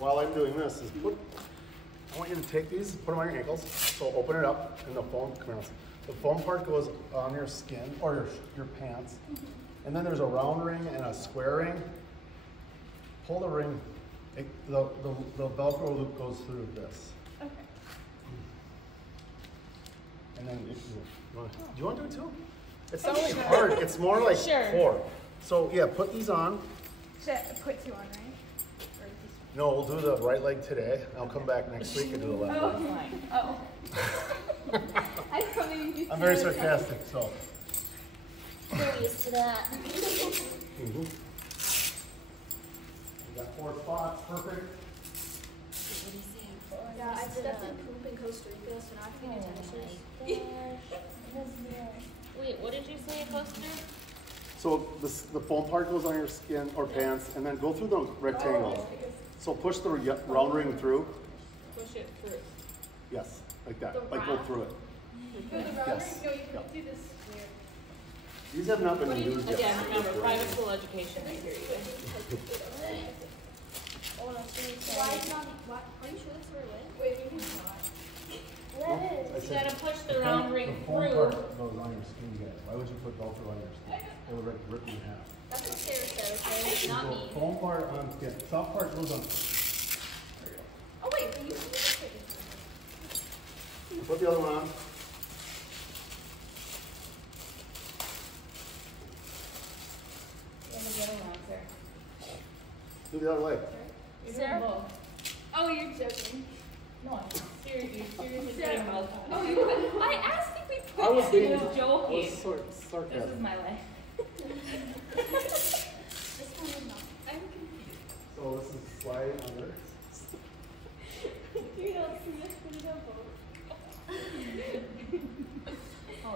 While I'm doing this is I want you to take these, put them on your ankles, so open it up, and the foam, the foam part goes on your skin, or your pants, and then there's a round ring and a square ring. Pull the ring, the Velcro loop goes through this. Okay. And then do you want to do it too? It's not like hard, it's more like four. So yeah, put these on. Should I put two on, right? No, we'll do the right leg today. I'll come back next week and do the left leg. Oh. I'm very sarcastic, so. We're used to that. You got 4 spots, perfect. Yeah, I stepped in poop in Costa Rica, so now I can't get tennis. Wait, what did you say, Costa? So the foam part goes on your skin or pants, and then go through the rectangle. So push the round ring through. Push it through. Yes, like that. Like go through it. Yes. No, you can do this square. These have not been used yet. Again, remember, private school education, I hear you. Why is not? Are you sure that's the right way? Wait, you can not. What is? You gotta push the round ring The foam through. part goes on your skin, guys. Why would you put Velcro on your skin? It would rip you in half. That's what Sarah said, okay? Not So me. foam part on skin. Soft part goes on. Oh, wait, but you Put the other one on. Do the other leg. You're Sarah? doing both. Oh, you're joking. No, seriously, seriously putting both on. Oh, you put, I asked if we put I was being joking. This This is my life. This one is not. I'm confused. So this is sliding under. You don't see this, put it on both. Oh,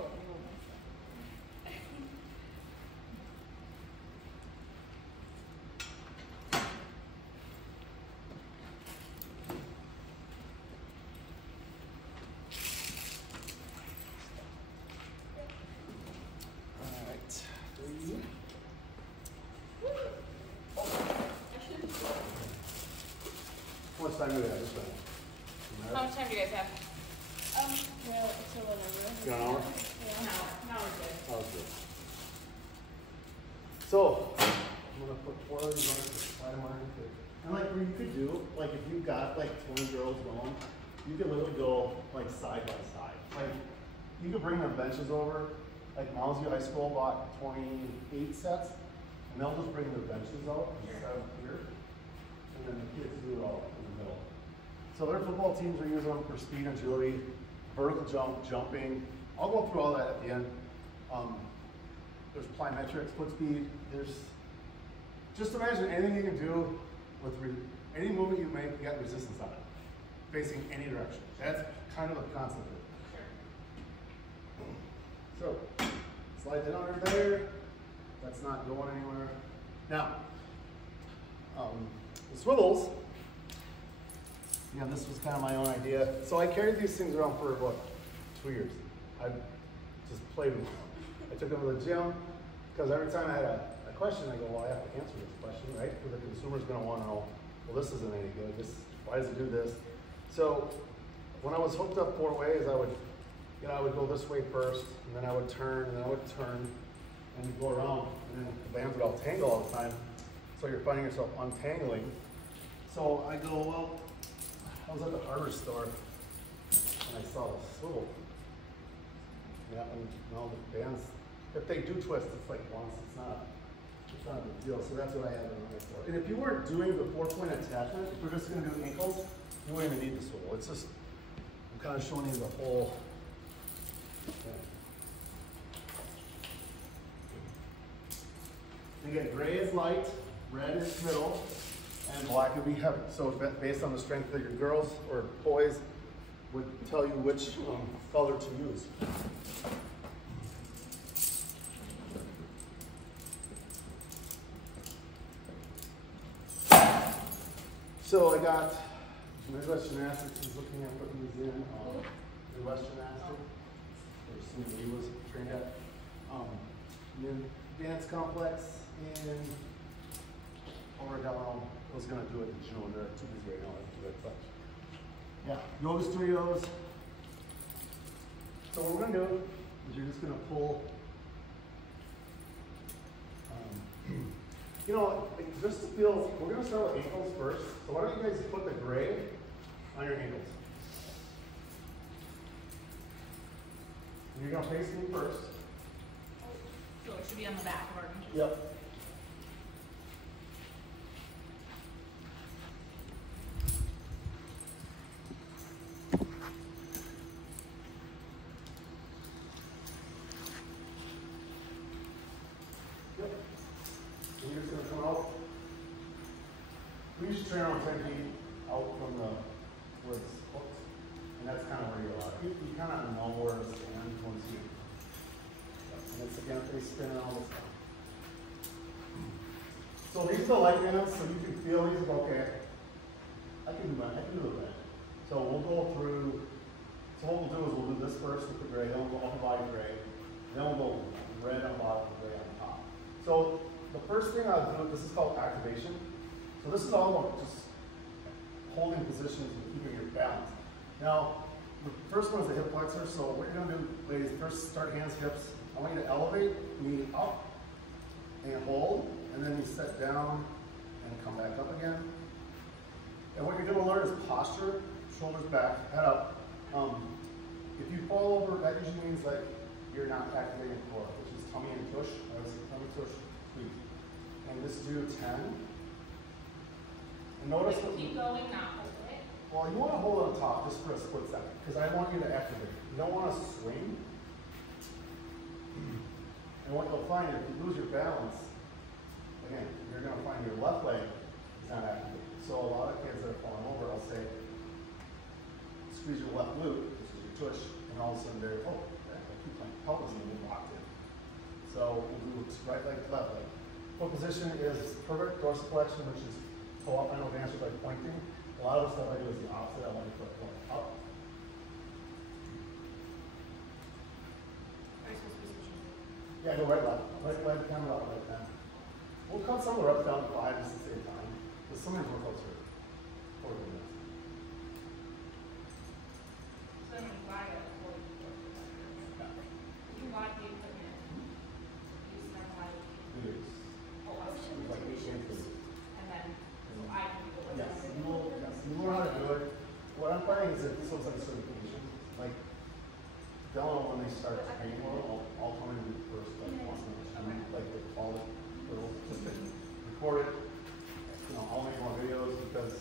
Alright. How much time do we have this time? how much time do you guys have? Well, so whatever. You got an hour? Now we're good. Oh, good. So, I'm gonna put 4 of these on the side of mine. And like what you could do, like if you've got like 20 girls going, you could literally go like side by side. Like you could bring their benches over. Like Mounds View High School bought 28 sets, and they'll just bring their benches out and set them here. And then the kids do it all in the middle. So their football teams are using them for speed, agility, vertical jump, jumping. I'll go through all that at the end. There's plyometrics, foot speed. There's just imagine anything you can do with any movement you make, you got resistance on it, facing any direction. That's kind of the concept of it. So slide that under there. That's not going anywhere. Now, the swivels. Again, this was kind of my own idea. So I carried these things around for what, 2 years. I just played with them. I took them to the gym because every time I had a question, I go, well, I have to answer this question, right? Because the consumer's going to want to know, well, this isn't any good. Why does it do this? So when I was hooked up 4 ways, I would go this way first, and then I would turn, and then I would turn, and you'd go around, and then the bands would all tangle all the time. So you're finding yourself untangling. So I go, well, I was at the hardware store, and I saw a swivel. Yeah, and now the bands, if they do twist, it's like once, it's not a big deal. So that's what I had it on for. And if you weren't doing the 4-point attachment, if you're just gonna do ankles, you wouldn't even need the swivel. It's just, I'm kind of showing you the whole thing. Again, gray is light, red is middle, and black would be heavy. So based on the strength of your girls or boys, would tell you which color to use. So I got Midwest Gymnastics is looking at putting these in. Midwest Gymnastics, or CME was trained at. Then Dance Complex in over down. I was gonna do it in June. They're too busy right now to do it, but yeah, yoga studios. So what we're gonna do is you're just gonna pull. You know, just to feel, we're gonna start with ankles first. So why don't you guys put the gray on your ankles? And you're gonna face me first. So it should be on the back of our knee. Yep. Yep. And you're just gonna come out. We usually train around 10 feet out from the where it's hooked. And that's kind of where you are. You kind of know where it's going once you. And it's again, they spin and all this stuff. So these are the leg units, so you can feel these. Okay, I can do that. So we'll go through. So what we'll do is we'll do this first with the gray, then we'll go upper body gray, then we'll go red on bottom, gray on top. So the first thing I'll do, this is called activation. So this is all about just holding positions and keeping your balance. Now, the first one is the hip flexor. So what you're gonna do, ladies, first start hands, hips. I want you to elevate, knee up, and hold, and then you set down and come back up again. And what you're going to learn is posture, shoulders back, head up. If you fall over, that usually means that you're not activating core, which is tummy and tush. I would say tummy, tush, squeeze. And just do 10. And notice what keep going, not hold it. well, you want to hold on top just for a split second, because I want you to activate. You don't want to swing. And what you'll find, if you lose your balance, again, you're going to find your left leg is not activated. So a lot of kids that are falling over, I'll say, squeeze your left glute, this is your tush, and all of a sudden they're, oh, I keep my pelvis in and locked in. So we'll do right leg, left leg. Foot position is perfect dorsiflexion, which is toe up. I know dancers like pointing. A lot of the stuff I do is the opposite. I want your foot going up. Yeah, go right left. Right leg, kind of left, right down. We'll cut some of the reps down to 5 just to save time. But some of these workouts are 40 minutes. So then we fly it before you go to the You want the equipment. You start like Yes. Like we should do. and then so I can do it. Yes, you will know how to do it. What I'm finding is that it's almost like a certification. Like, Delano, when they start training, I'll come in first, like, once in a while, like, they call it, little, just to record it. You know, I'll make more videos because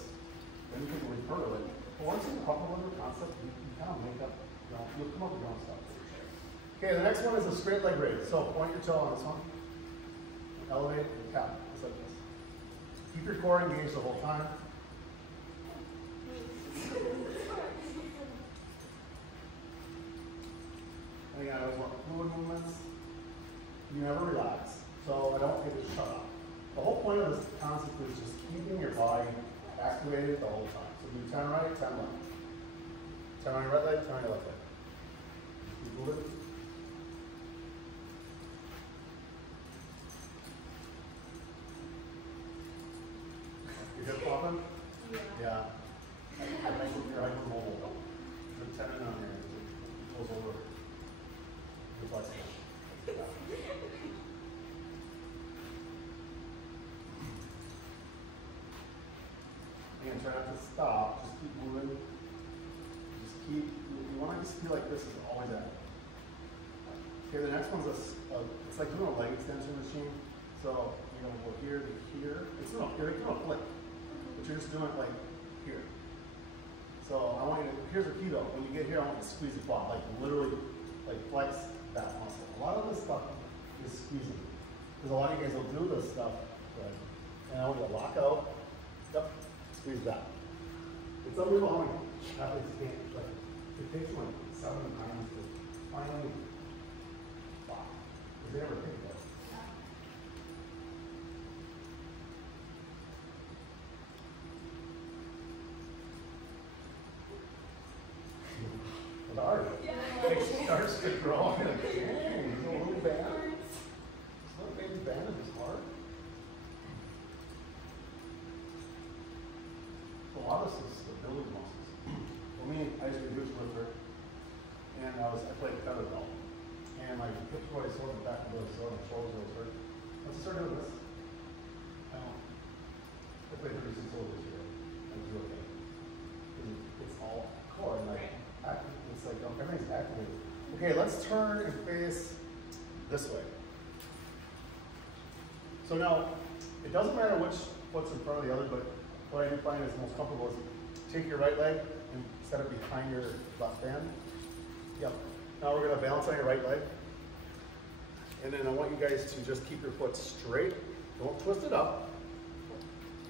then you can refer to it. But once you couple with the concept, you kind of make up, you know, you'll come up with your own stuff. Okay, the next one is a straight leg raise. So point your toe on this one. Elevate and tap, just like this. Keep your core engaged the whole time. And again, I always want fluid movements. You never relax, so I don't get it shut off. The whole point of this concept is just keeping your body activated the whole time. So do 10 right, 10 left. 10 on your right leg, 10 on your left leg. Keep moving. Your hip flopping? Yeah. I think you're hypermobile. Put 10 in on here. It goes over. Your flexion. Yeah. Again, try not to stop. Just keep moving. Just keep. You want to just feel like this is always at. Okay, the next one's it's like doing a leg extension machine. So you're gonna go here to here. It's not here. It's not flick. But you're just doing it like here. So I want you to. Here's the key though. When you get here, I want you to squeeze the quad, like literally, like flex that muscle. A lot of this stuff is squeezing. Because a lot of you guys will do this stuff, right? And I want you to lock out. Yep. Squeeze that. And some people, how many athletes can't, like, it takes them like 7 times to finally lock. Because they never think about it. It's hard. Yeah. It starts to grow. And like, dang, these little bands. This little baby band is hard. lot of this is the building muscles. For me, I used to be a huge lifter, and I played tetherball. And my hips were always sore, the back was always sore, my shoulders were always hurt. Once I started doing this, I played 36 holes this year. I was okay. It's all core, and like, it's like everything's activated. Okay, let's turn and face this way. So now, it doesn't matter which foot's in front of the other, but what I do find is most comfortable is take your right leg and set it behind your left hand. Yep. Now we're going to balance on your right leg. And then I want you guys to just keep your foot straight. Don't twist it up.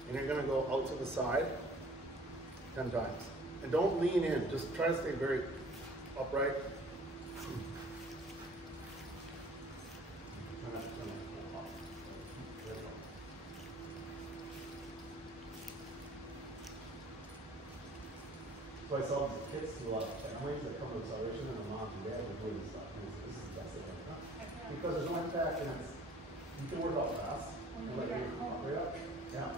And you're going to go out to the side 10 times. And don't lean in. Just try to stay very upright. So I saw these kids to a lot of families that come to celebration and the moms and dads are doing this stuff. And this is the best thing I've done. Because there's no impact and you can work out fast. And let you right up. Yeah.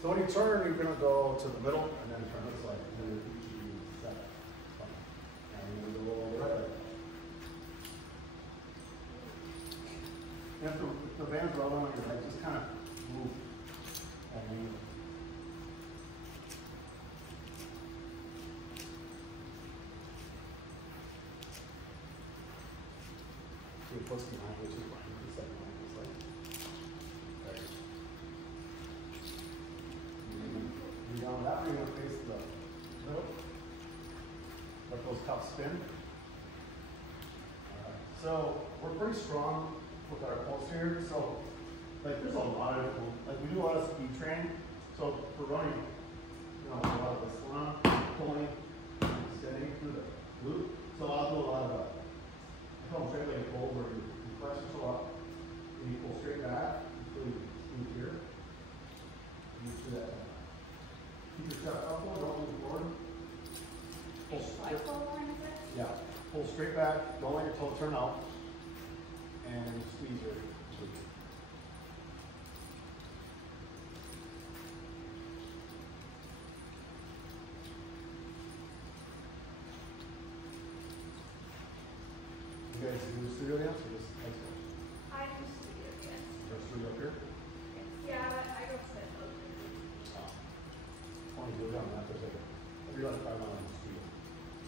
So when you turn, you're going to go to the middle and then turn this way. And then repeat you set. And you're going to go over right leg. You have to, if the band's rolling on your leg, just kind of move. And then your foot's behind, which is fine. You set behind this leg. There. And down that way, you're going to face the middle. Let those cups spin. So we're pretty strong with our posterior. So like there's a lot of different, like we do a lot of speed training. So for running, you know, a lot of this run, pulling, extending through the glute. So I'll do a lot of I call them straight leg pull where you flex your toe up and you pull straight back until you scoot here. And you do that. Keep your chest up, don't move forward. Pull straight. Yeah. Pull straight back, don't let your toe turn out, and squeeze your glute. You guys do studio dance or just high school? I do studio dance. Or studio up here? Yeah, but I don't set those. I want to go down that for a second. I'll be like 5 miles in the studio.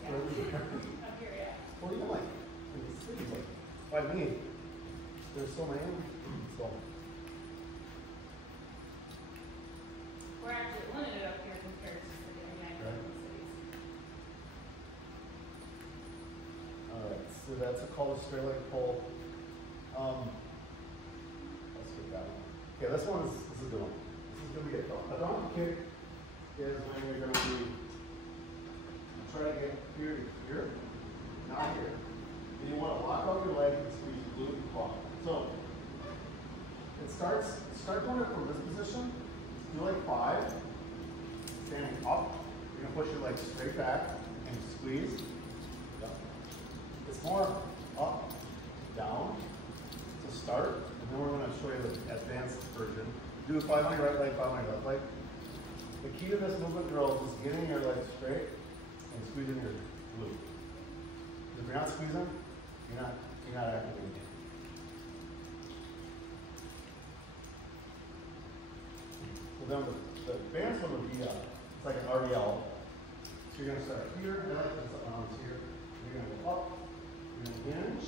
Yeah. Up here, yeah. Well, you know, like, in the cities, like, by me, there's so many, so. We're actually limited up here compared to the United Right. Cities. Alright, so that's a called a straight leg pull. Let's get that one. Okay, this one is a good one. This is going to be a donkey kick is when you're going to be try to get here to here, not here. And you want to lock out your leg and squeeze your glute and quad. So start doing it from this position. Do like 5. Standing up. You're going to push your legs straight back and squeeze. It's more up, down to start, and then we're going to show you the advanced version. Do 5 on your right leg, 5 on your left leg. The key to this movement drill is getting your legs straight and squeezing your glute. If you're not squeezing, you're not activating it. So then the advanced one would be it's like an RDL. So you're going to start here, and then here. You're going to go up. You're going to hinge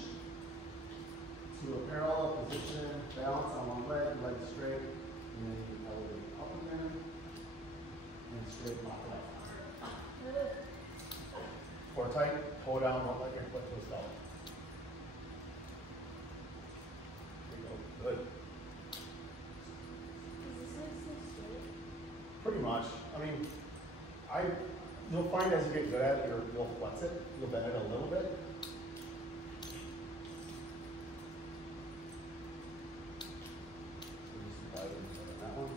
to a parallel position, balance on one leg, leg straight, and then you elevate up again, and straight lock it up. Core tight, toe down, don't let your foot twist out. There you go, good. Pretty much. I mean, you'll find as you get good at it, you'll flex it, you'll bend it a little bit. That one.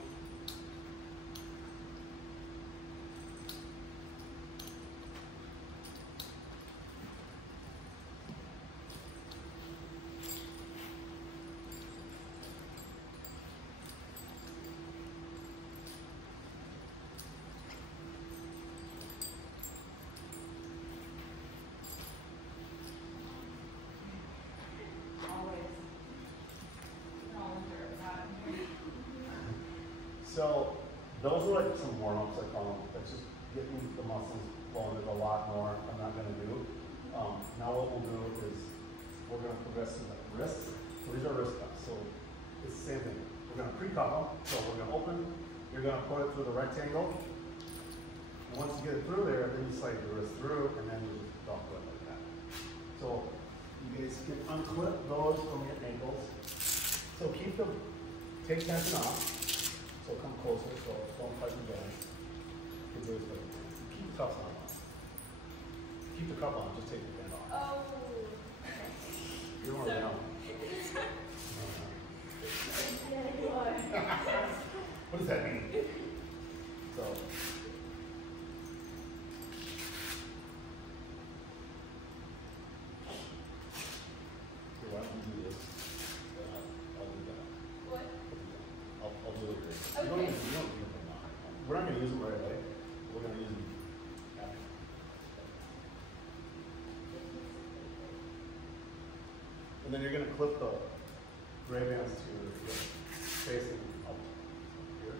So those are like some warm-ups I call them. That's just getting the muscles flowing. There's a lot more I'm not going to do. Now what we'll do is we're going to progress to the wrists. So these are wrist cups. So it's the same thing. We're going to pre-cup them. So we're going to open. You're going to put it through the rectangle. And once you get it through there, then you slide your wrist through, and then you just dump it like that. So you guys can unclip those from your ankles. So take tension off. So come closer, so don't fight the balance. Keep the cuffs on. Keep the cup on, just take the band off. Oh. You're more down. Yeah, you are. What does that mean? So. Here, why don't you do this? I'll do that. What? I'll do it here. Okay. You don't need them now. We're not going to use them right away. We're going to use them after. And then you're going to clip the gray bands to your foot, facing up here.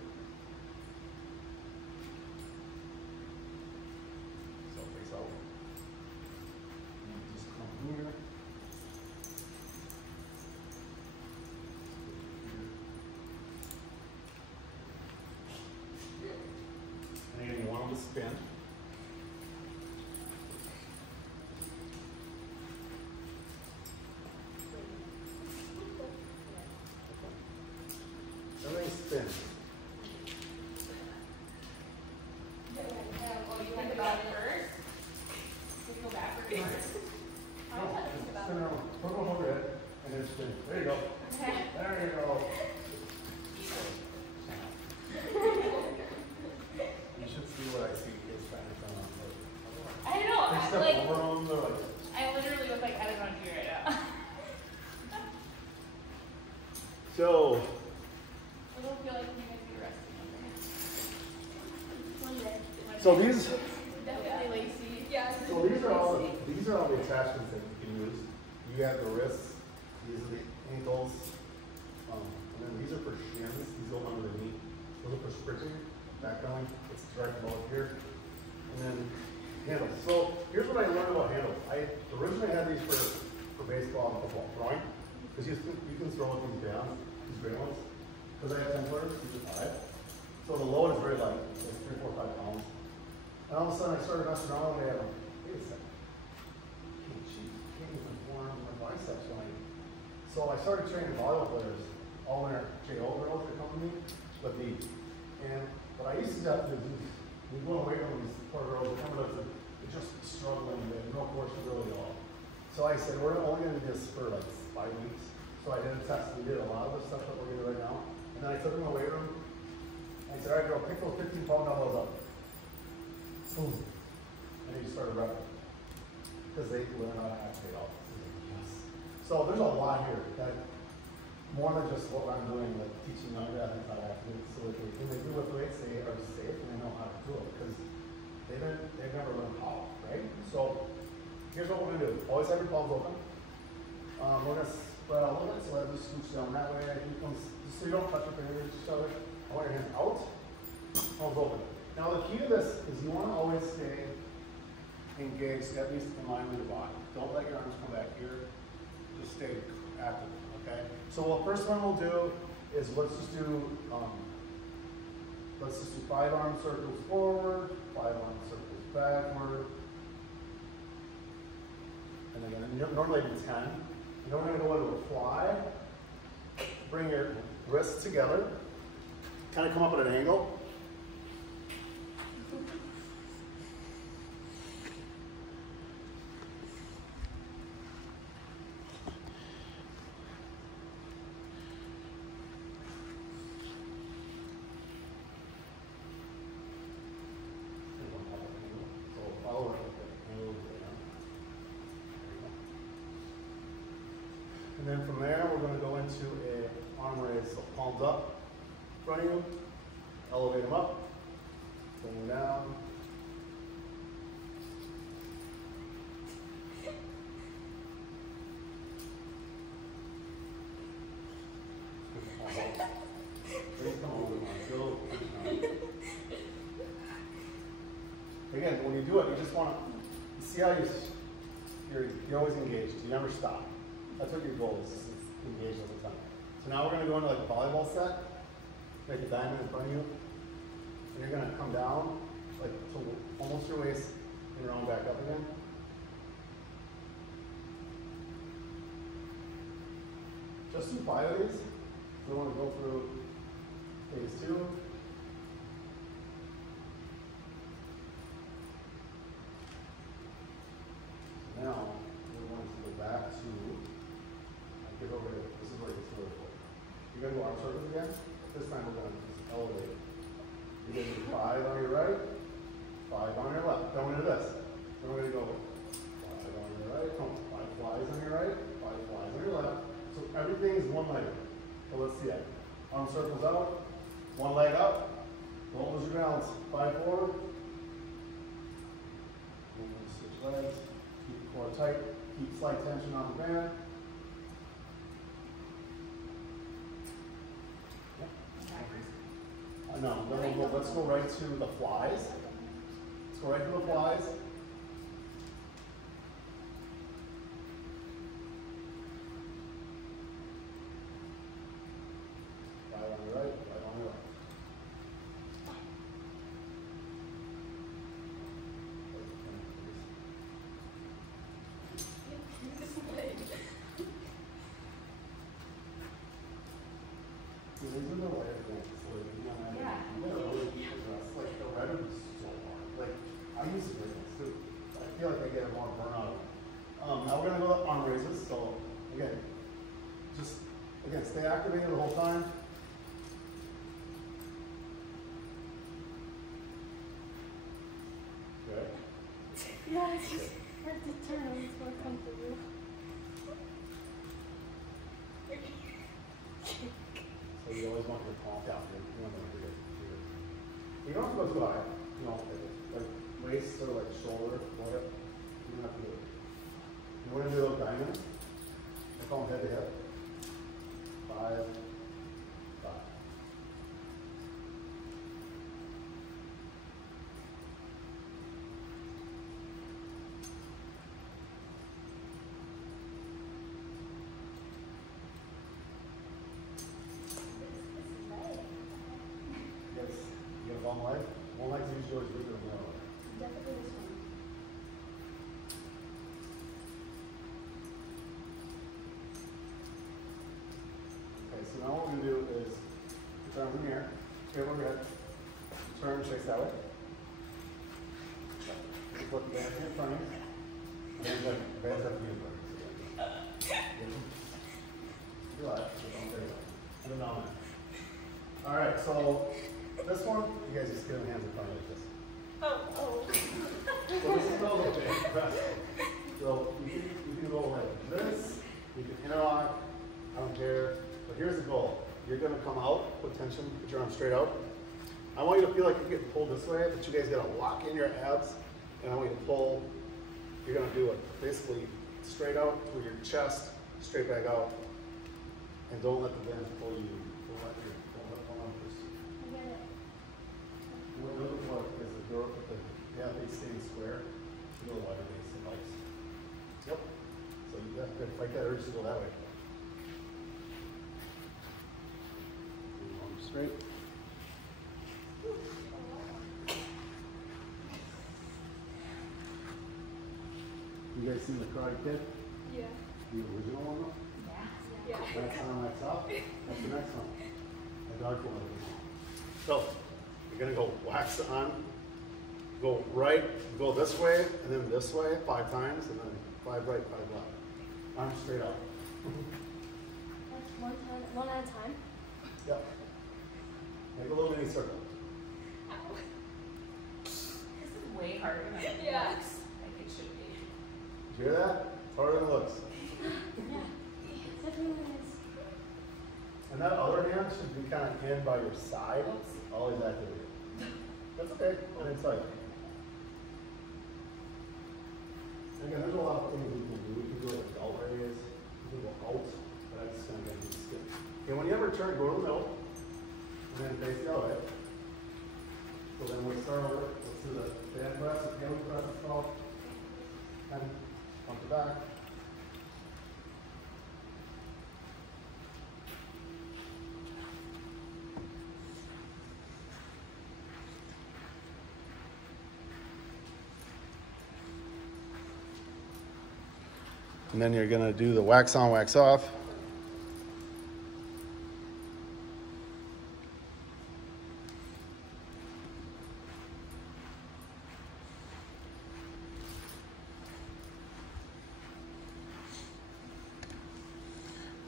So face out. And just come here. And again, you want them to spin. Everything spins. Oh, you think about it first? You go backwards first? No, just spin around. Put them over it, and then spin. There you go. Okay. There you go. You should see what I see kids trying to come on. I know, They I, step like, over them, they're like, I literally look like I don't want to do right now. so, I don't feel like you guys be resting One day. so these, Definitely lacy. Yeah. so these are all the attachments that you can use. You have the wrists, these are the ankles, and then these are for shins. These go under the knee. Those are for sprinting, back going. It's right below here. And then handles. So here's what I learned about handles. I originally had these for baseball and football throwing, because you can throw with these bands, these gray ones. Because I have 10 footers, these are 5. So the load is very light, like 3, 4, 5 pounds. And all of a sudden I started messing around one day. I'm like, wait a second. Can't even form my biceps when So I started training volleyball players, all in our JO girls that come to me with these. And what I used to have to do is we go away from these poor girls that come up to they're just struggling, they have no course really at all. So I said, we're only going to do this for like 5 weeks. So I did a test. We did a lot of the stuff that we're doing right now. And then I took them in the weight room. And I said, all right, girl, pick those 15-pound dumbbells up. Boom. And he just started repping. Because they learn how to activate all this. Yes. So there's a lot here that more than just what I'm doing, like teaching younger athletes how to activate. So that when they do lift weights, they are safe and they know how to do it. Because they've never learned how, right? So here's what we're going to do. Always have your palms open. We're going to spread out a little bit, so let it just scooch down that way. Just so you don't touch your fingers, just shove it. I want your hands out, palms open. Now the key to this is you want to always stay engaged, at least in line with your body. Don't let your arms come back here. Just stay active, okay? So what first one we'll do is let's just do 5 arm circles forward, 5 arm circles backward. And again, normally I do 10. And then we're going to go into a fly. Bring your wrists together. Kind of come up at an angle. And then from there, we're going to go into a arm raise. So palms up, in front of you, elevate them up, bring them down. Please come over, feel Again, when you do it, you just want to see how you're always engaged. You never stop. That's what your goal is engage all the time. So now we're going to go into like a volleyball set. Make a diamond in front of you. And you're going to come down like to almost your waist and round back up again. Just do 5 of these. We want to go through phase 2. Now, we're going to go back to, get over here. This is where it gets really cool. You're going to go arm circles again. This time we're going to just elevate. You're going to do 5 on your right, 5 on your left. Then we're going to do this. Then we're going to go 5 on your right, 5 flies on your right, 5 flies on your left. So everything is one leg. So let's see that. Arm circles out, one leg up. Don't lose your balance. 5 forward. Switch legs. Keep the core tight. Keep slight tension on the band. No, then we'll go, let's go right to the flies. Let's go right to the flies. Five on the right, 5 on the left. These are the lighter things. Like the red is so hard. Like I use it too. I feel like I get more burnout. Now we're gonna go arm raises. So again, stay activated the whole time. Okay. Yeah, it's just hard to turn when it's more comfortable. So you always want your palm down. You don't have to go too high. You know, like waist or like shoulder, whatever. You don't have to do it. You want to do those diamonds? I call them head to hip. 5, 5. You get a long leg? One leg's usually always weaker than the other. Definitely this one. Okay, so now what we're going to do is put your arms in the air, straight over your head, turn, face that way. Just let the band in front of you. And then like, the band's up to you in front of you. Relax. And then on. Alright, so this one, you guys just get your hands in front of you like this. Oh. So this is a little bit impressive. So you can go like this, you can interlock, I don't care. But here's the goal. You're going to come out, put tension, put your arms straight out. I want you to feel like you're getting pulled this way, but you guys got to lock in your abs. And I want you to pull. You're going to do it basically straight out through your chest, straight back out. And don't let the band pull you. Don't let one push. What we're looking for is the girl with the athlete staying square. A little wider base and legs. Yep. So you got to fight that urge to go that way. Arms straight. You guys seen the Karate Kid? Yeah. The original one though? Yeah. That's on that top. That's the next one. The dark one. So you're gonna go wax on, go right, go this way, and then this way 5 times, and then 5 right, 5 left. Arms straight up. That's one at a time. Yep. Make a little mini circle. This is way harder than it Yeah. looks like it should be. Did you hear that? It's harder than it looks. Yeah. Definitely is. And that other hand should be kind of in by your side. Always activated. That's okay. I didn't tell you. Again, there's a lot of things we can do. We can do like belt raise. We can go out. But I just kind of get you skip. Okay, when you ever turn, go to the middle. And then face the other way. So then we start over. Let's do the band press. And then you're gonna do the wax on, wax off.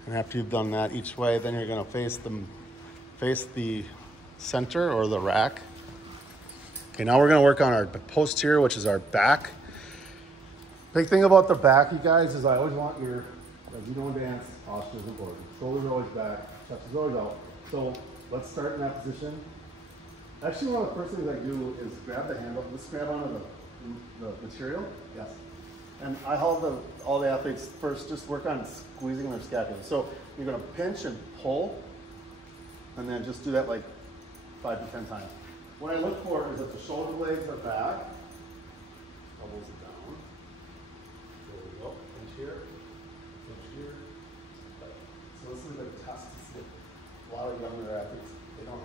And after you've done that each way, then you're gonna face the center or the rack. Okay, now we're gonna work on our posterior, which is our back. Big thing about the back, you guys, is I always want your, as you know in dance, posture is important. Shoulders are always back, chest is always out. So let's start in that position. Actually, one of the first things I do is grab the handle, let's grab onto the material, yes. And I have all the athletes first just work on squeezing their scapula. So you're gonna pinch and pull, and then just do that like 5 to 10 times. What I look for is that the shoulder blades are back, elbows are down. There we go, pinch here, pinch here. So this is a test to see if a lot of younger athletes, they don't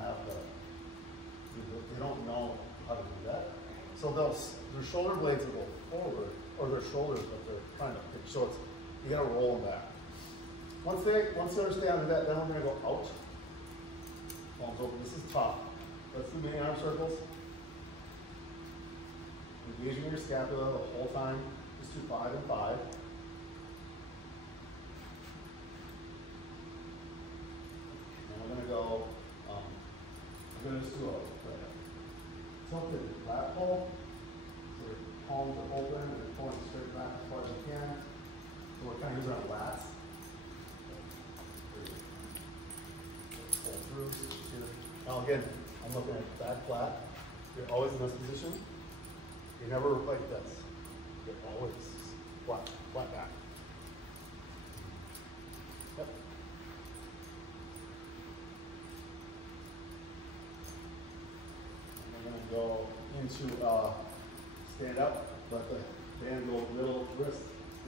know how to do that. So their shoulder blades will go forward, or their shoulders, but they're trying to pitch. So you gotta roll them back. Once they understand how to do that, then we're gonna go out. Palms open. This is tough. Let's do mini arm circles. Engaging your scapula the whole time. Just do 5 and 5. And we're gonna go. I'm gonna just do a tilted lat pull. So your palms are open and you're pulling straight back as far as you can. So we're kind of using our lats. Pull through. Now again, I'm looking at back flat. You're always in this position. You're never like this. You're always flat back. Yep. And we're gonna go into stand up, let the band go middle wrist.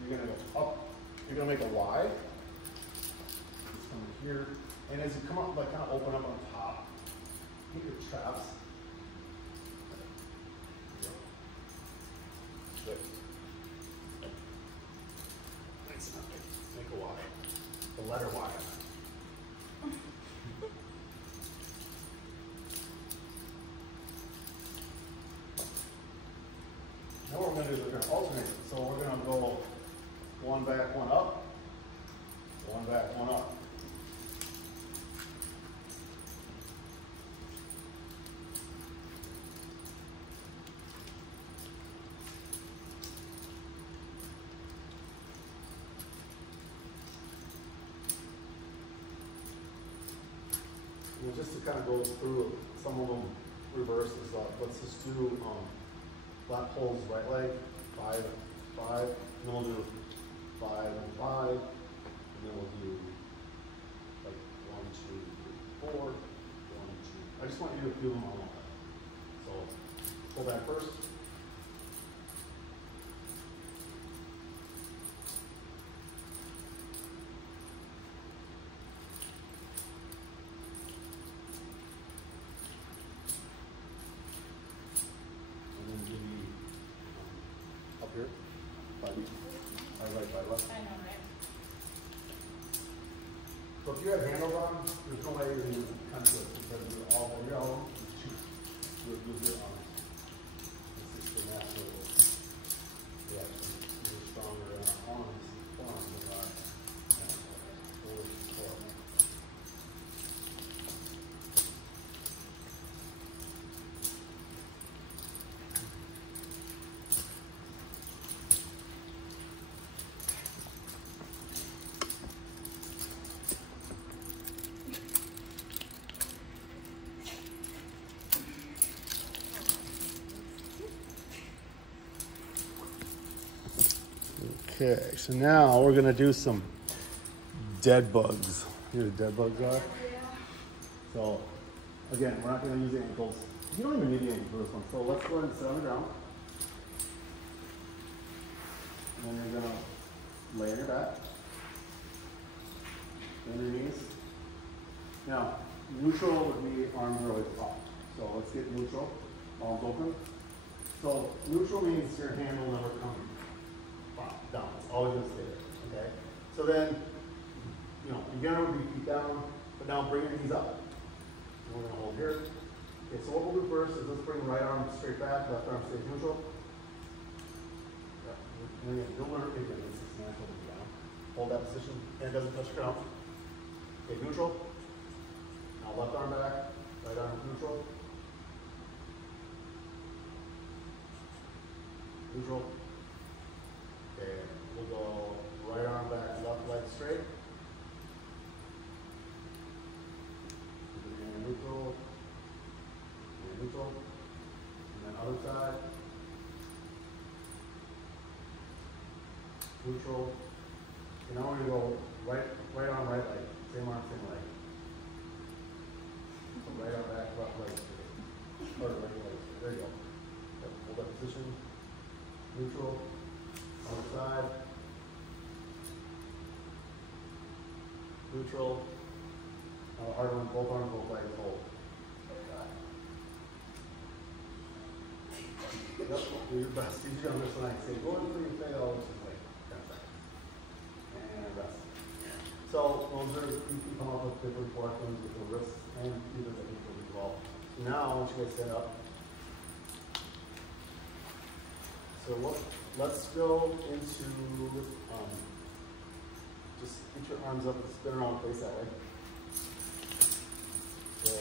You're gonna go up. You're gonna make a Y. Just come here, and as you come up, like kind of open up on top. Keep your traps. Good. Nice. Make a Y. The letter Y. Now what we're going to do is we're going to alternate. So we're going to go one back, one up. One back, one up. And just to kind of go through some of them reverses, let's just do flat pulls, right leg, 5 and 5, and then we'll do 5 and 5, and then we'll do like 1, 2, 3, 4, 1, 2. I just want you to do them all. So pull back first. Up here, by right, by left. I know, right? So if you have handles on, there's no way you're going to kind of do it because you're all over your own. You would lose your arms. This is the natural reaction. You're stronger in our arms form than our form. Okay, so now we're gonna do some dead bugs. You know what dead bugs are? So again, we're not gonna use the ankles. You don't even need the ankles for this one. So let's go ahead and sit on the ground. And then you're gonna lay on your back. Bend your knees. Now, neutral would be arms are always up. So let's get neutral. Arms open. So neutral means your hand will never come down. It's always going to stay there. Okay? So then, you know, beginner would be feet down, but now bring your knees up. And we're gonna hold here. Okay, so what we'll do first is let's bring right arm straight back, left arm stays neutral. And again, you'll learn again, this is natural to be down. Hold that position, and it doesn't touch the ground. Okay, neutral. Now left arm back, right arm neutral. Neutral. Okay, we'll go right arm back, left leg straight. And neutral. And neutral. And then other side. Neutral. Okay, now we're going to go right arm, right leg. Same arm, same leg. So right arm back, left leg straight. Or right leg straight. There you go. Yep, hold that position. Neutral. Other side. Neutral. Now hard one, both arms, both legs, hold. Yep, do your best. Usually on this one I say, go until you fail, which is like 10 seconds. And rest. So those are, you can come up with different formations with the wrists and even the ankles as well. So now, once you guys stand up, so let's go into, just get your arms up and spin around, face that way. So,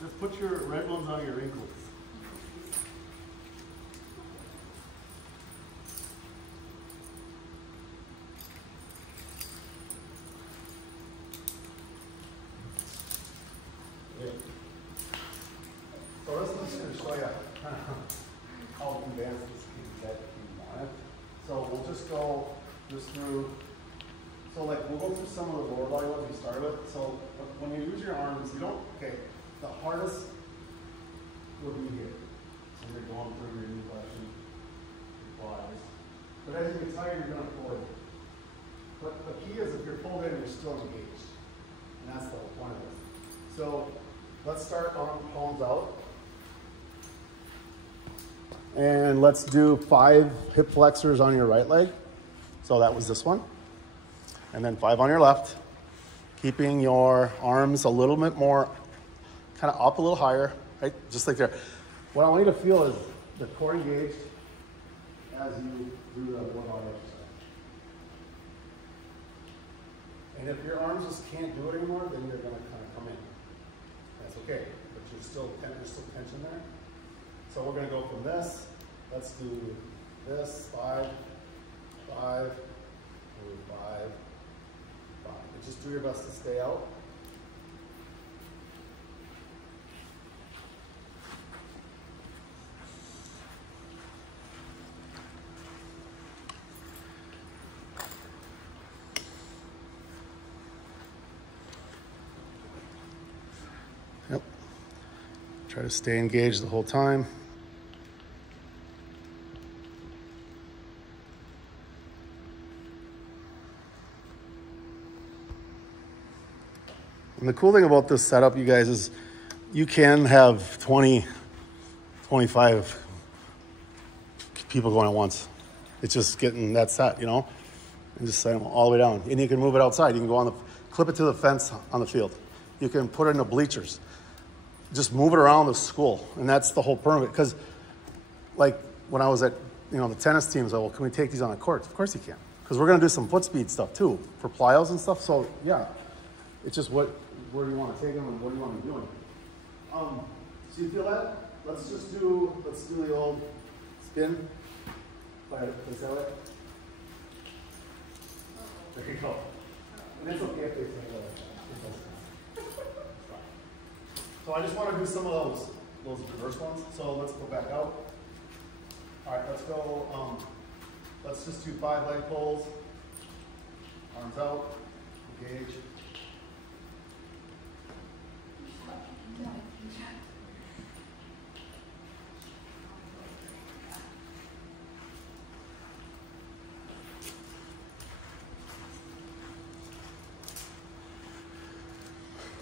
just put your red ones on your ankles. Yeah. So let's just going to show you how advanced this can get if you want it. So we'll just go through. So like we'll go through some of the lower body ones we started with. So when you use your arms, you don't, okay, the hardest will be here. So you're going through your knee flexion, your quads. But as you get tired, you're going to pull in. But the key is if you're pulled in, you're still engaged. And that's the whole point of this. So let's start on palms out. And let's do 5 hip flexors on your right leg. So that was this one. And then 5 on your left. Keeping your arms a little bit more, kind of up a little higher, right? Just like there. What I want you to feel is the core engaged as you do the lower body exercise. And if your arms just can't do it anymore, then you're going to kind of come in. That's okay, but there's still tension there. So we're going to go from this. Let's do this, 5, 5, 5, 5. But just do your best to stay out. Yep. Try to stay engaged the whole time. And the cool thing about this setup, you guys, is you can have 20, 25 people going at once. It's just getting that set, you know, and just set them all the way down. And you can move it outside. You can go on clip it to the fence on the field. You can put it in the bleachers. Just move it around the school. And that's the whole permit. Because like when I was at, the tennis teams, well, can we take these on the courts? Of course you can. Because we're going to do some foot speed stuff too for plyos and stuff. So yeah, it's just where do you want to take them and what do you want to be doing. So you feel that? Let's do the old spin. Face that way. There you go. And it's okay if they say that. So I just want to do some of those reverse ones. So let's go back out. All right, let's go. Let's just do 5 leg pulls. Arms out. Engage.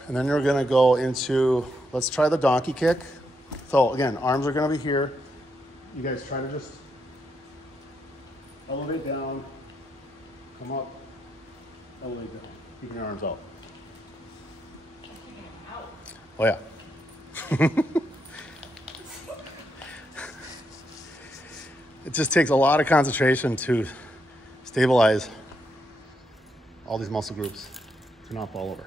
And then you're going to go into, let's try the donkey kick. So again, arms are going to be here. You guys try to just elevate down, come up, elevate down. Keep your arms out. Oh yeah. It just takes a lot of concentration to stabilize all these muscle groups to not fall over.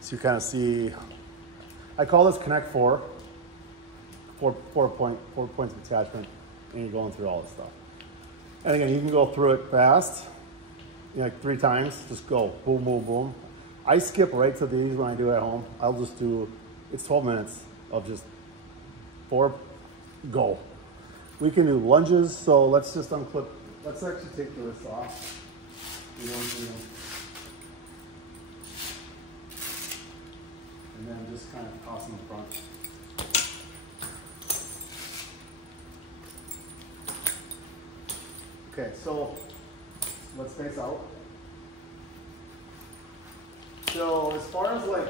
So you kind of see, I call this Connect 4, four points of attachment, and you're going through all this stuff. And again, you can go through it fast, like 3 times, just go, boom, boom, boom. I skip right to these when I do it at home. I'll just do, it's 12 minutes of just 4, go. We can do lunges, so let's just unclip, let's actually take the wrist off. And then just kind of toss in the front. Okay, so let's face out. So as far as like,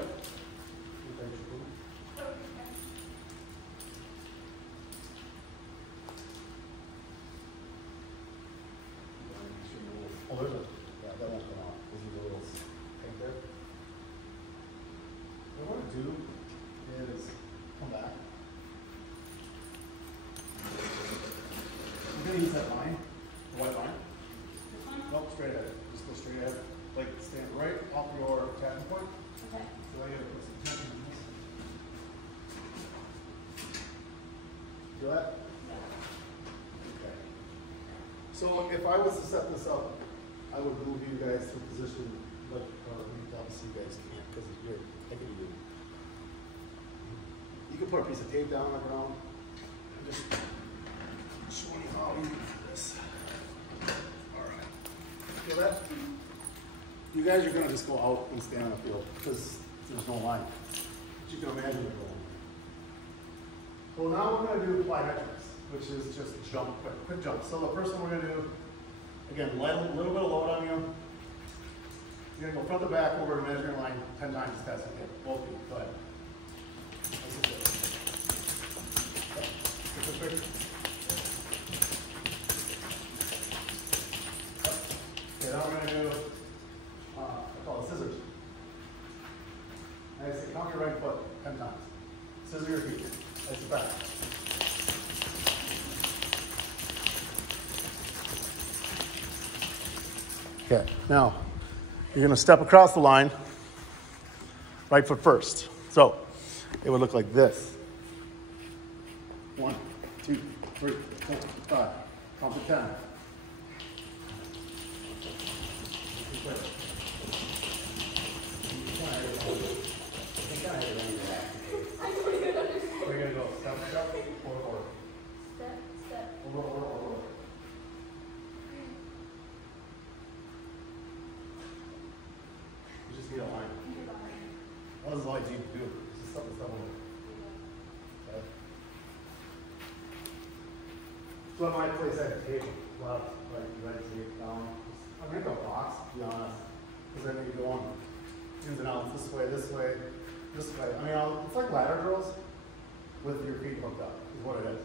oh, there's a, yeah, that won't come out. There's a little right there. What I want to do is come back. I'm going to use that line, the white line. Nope, straight ahead. Just go straight ahead. Like stand right off your tapping point. Okay. So I gotta put some tension on this. Feel that? Yeah. Okay. So if I was to set this up, I would move you guys to a position, but obviously you guys can't because you're taking you. You can put a piece of tape down on the ground. I'm just showing you how you do this. All right. Feel that? You guys are going to just go out and stand on the field because there's no line. But you can imagine it going. So now we're going to do plyometrics, which is just jump, quick jump. So the first one we're going to do, again, let a little bit of load on you. You're going to go front to back over the measuring line 10 times as fast as you can. Both feet. Go ahead. Okay, now we're going to do, I call it scissors. And I say, count your right foot 10 times. Scissor your feet. That's back. Okay, now you're going to step across the line, right foot first. So it would look like this. 1, 2, 3, 4, 5. Count to 10. We're going to go step, step, over. Step, step. Over. You just need a line. That is all you need to do. Just step and step over. Okay. So in my place, I have tape left, right, tape down. I'm going to go box, to be honest, because I need to go on ins and outs this way, this way, this way. I mean, it's like ladder drills with your feet hooked up, is what it is.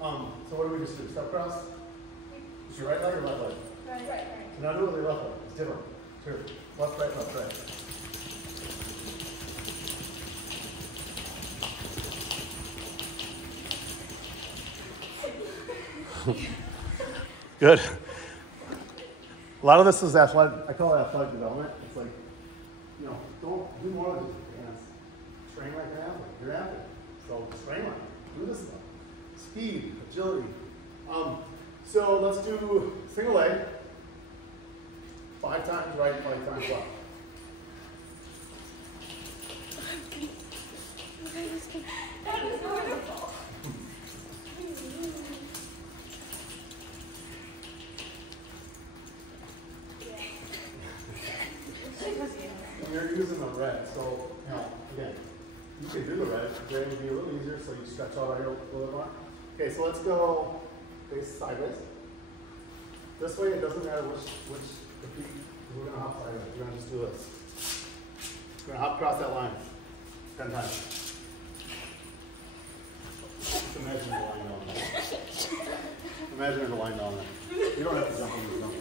So what do we just do? Step across? Is your right leg or left leg? Right. So now do it with your left leg. It's different. Here, left, right, left, right. Good. A lot of this is athletic. I call it athletic development. It's like, don't do more than just dance. Train like an athlete. You're an athlete. So train like it. Do this stuff. Speed, agility. So let's do single leg. 5 times right, 5 times left. That is wonderful. You're using the red, so again, you can do the red. The red would be a little easier, so you stretch out here a little bit more. Okay, so let's go face sideways. This way, it doesn't matter which the feet, we're gonna hop sideways. We're gonna just do this. We're gonna hop across that line 10 times. Just imagine there's a line down there. Imagine there's a line down there. You don't have to jump on the jump.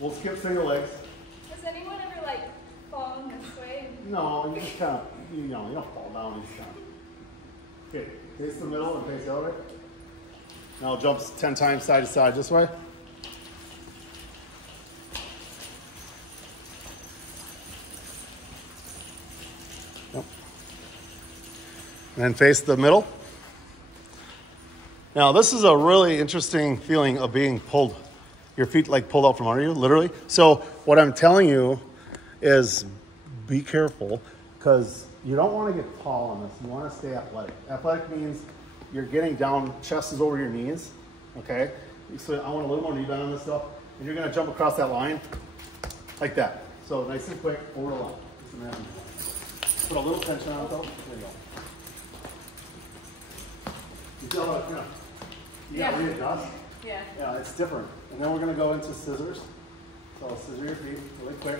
We'll skip single legs. Has anyone ever like fallen this way? No, you just kind of, you don't fall down. You just kind of. Okay, face the middle and face the other. Now jump 10 times side to side this way. Yep. And then face the middle. Now this is a really interesting feeling of being pulled, your feet like pulled out from under you, literally. So what I'm telling you is be careful because you don't want to get tall on this. You want to stay athletic. Athletic means you're getting down, chest is over your knees, okay? So I want a little more knee bend on this stuff. And you're going to jump across that line like that. So nice and quick, over the line. Just imagine. Put a little tension on it though. There you go. You feel how it, you got to readjust. Yeah. Yeah, it's different. And then we're going to go into scissors. So scissor your feet really quick.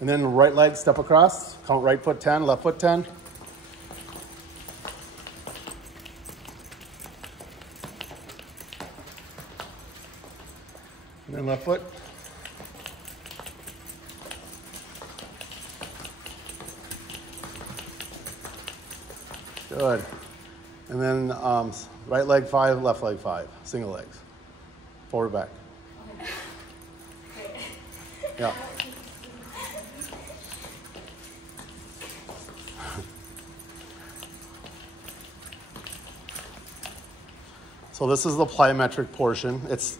And then right leg, step across. Count right foot 10, left foot 10. And then left foot. Good. And then right leg 5, left leg 5. Single legs. Forward, back. Yeah. So this is the plyometric portion. It's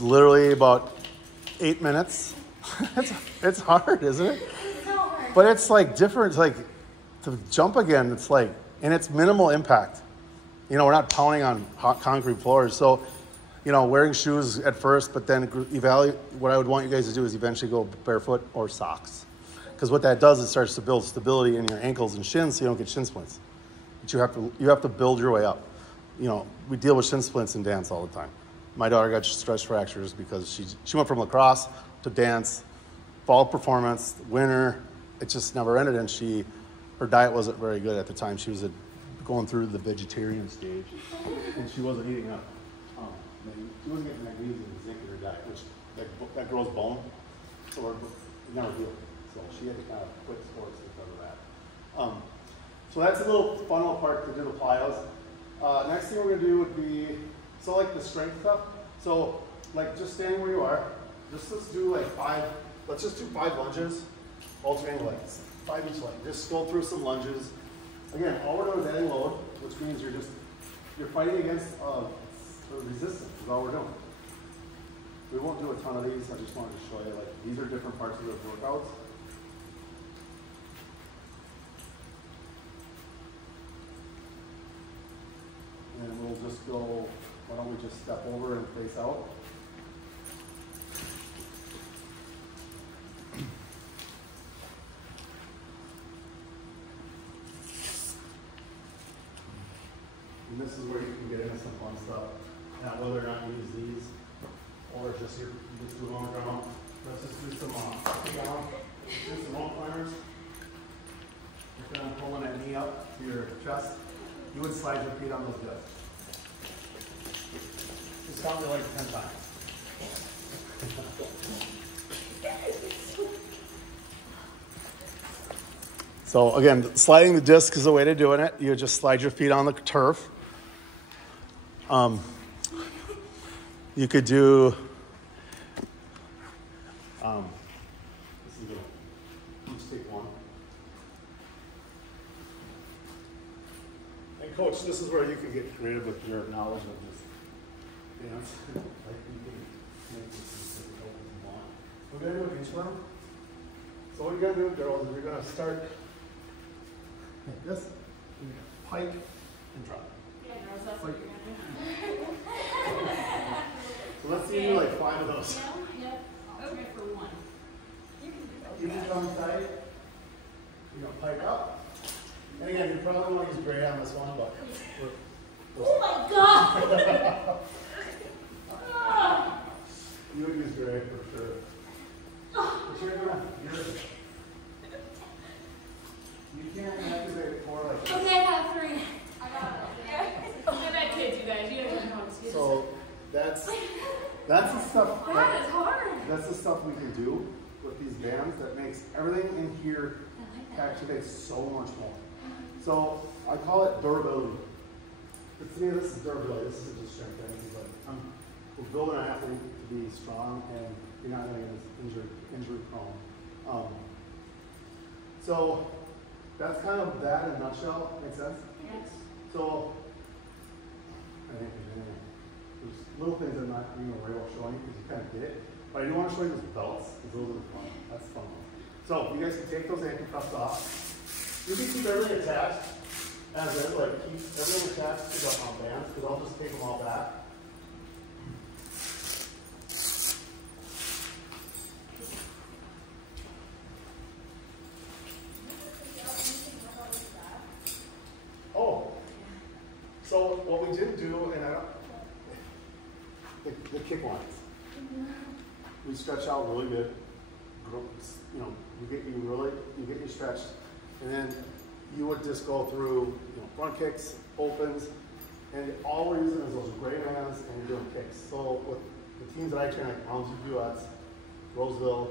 literally about 8 minutes. it's hard, isn't it? It's so hard. But it's like different. It's like to jump again. It's like, and it's minimal impact. You know, we're not pounding on hot concrete floors. So, you know, wearing shoes at first, but then evaluate. What I would want you guys to do is eventually go barefoot or socks, because what that does is starts to build stability in your ankles and shins, so you don't get shin splints. But you have to build your way up. You know, we deal with shin splints in dance all the time. My daughter got stress fractures because she went from lacrosse to dance, fall performance, winter. It just never ended, and her diet wasn't very good at the time. She was going through the vegetarian stage, and she wasn't eating enough. She wasn't getting magnesium and zinc in her diet, which that grows bone, so it never healed. So she had to kind of quit sports because of that. So that's a little fun little part to do the plyos. Next thing we're going to do would be, so like the strength stuff. So like just standing where you are, let's do like 5, let's just do 5 lunges, alternating legs, 5 each leg. Just go through some lunges. Again, all we're doing is adding load, which means you're fighting against resistance is all we're doing. We won't do a ton of these. I just wanted to show you, like, these are different parts of the workouts. And we'll just go, why don't we just step over and face out? And this is where you can get into some fun stuff. Now, whether or not you use these, or just you just do them on the ground. Let's just do some down. Do some rope climbers. If I'm pulling that knee up to your chest, you would slide your feet on those discs. Just count your legs 10 times. So again, sliding the disc is the way to doing it. You just slide your feet on the turf. You could do, this is good. Just take one. And coach, this is where you can get creative with your knowledge of this dance. Like you can make this as difficult as you want. We're going to do an inchworm. So what you're going to do, girls, is you're going to start like this, you're going to pike and drop. Yeah, girls, that's what you're gonna do. So let's see you do like 5 of those. Yep. Okay, for one. You can do that. you can come inside, you know, pipe up. And again, you probably want to use gray on this one, but Oh my god! you would use gray for sure. But you're gonna, you can't activate it more like this. Okay, I have 3. I got it. Look at that kid, you guys. You guys don't know how to skate. So that's the stuff. That is hard. That's the stuff we can do with these bands that makes everything in here activate so much more. So I call it durability. But to me, this is durability. This isn't just strength training, but we're building an athlete to be strong, and you're not going to get injury prone. So that's kind of that in a nutshell. Make sense? Yes. So I think there's little things I'm not even worried about showing you because you kind of get it. But I do want to show you those belts because those are fun. That's fun. So you guys can take those ankle cuffs off. You can keep everything attached as is, like keep everything attached to the bands because I'll just take them all back. Oh, so what we didn't do, and I don't, the kick lines. We stretch out really good. You know, you get you stretched, and then you would just go through, you know, front kicks, opens, and all we're using is those gray bands, and you're doing kicks. So with the teams that I train, like Mountain View, Roseville,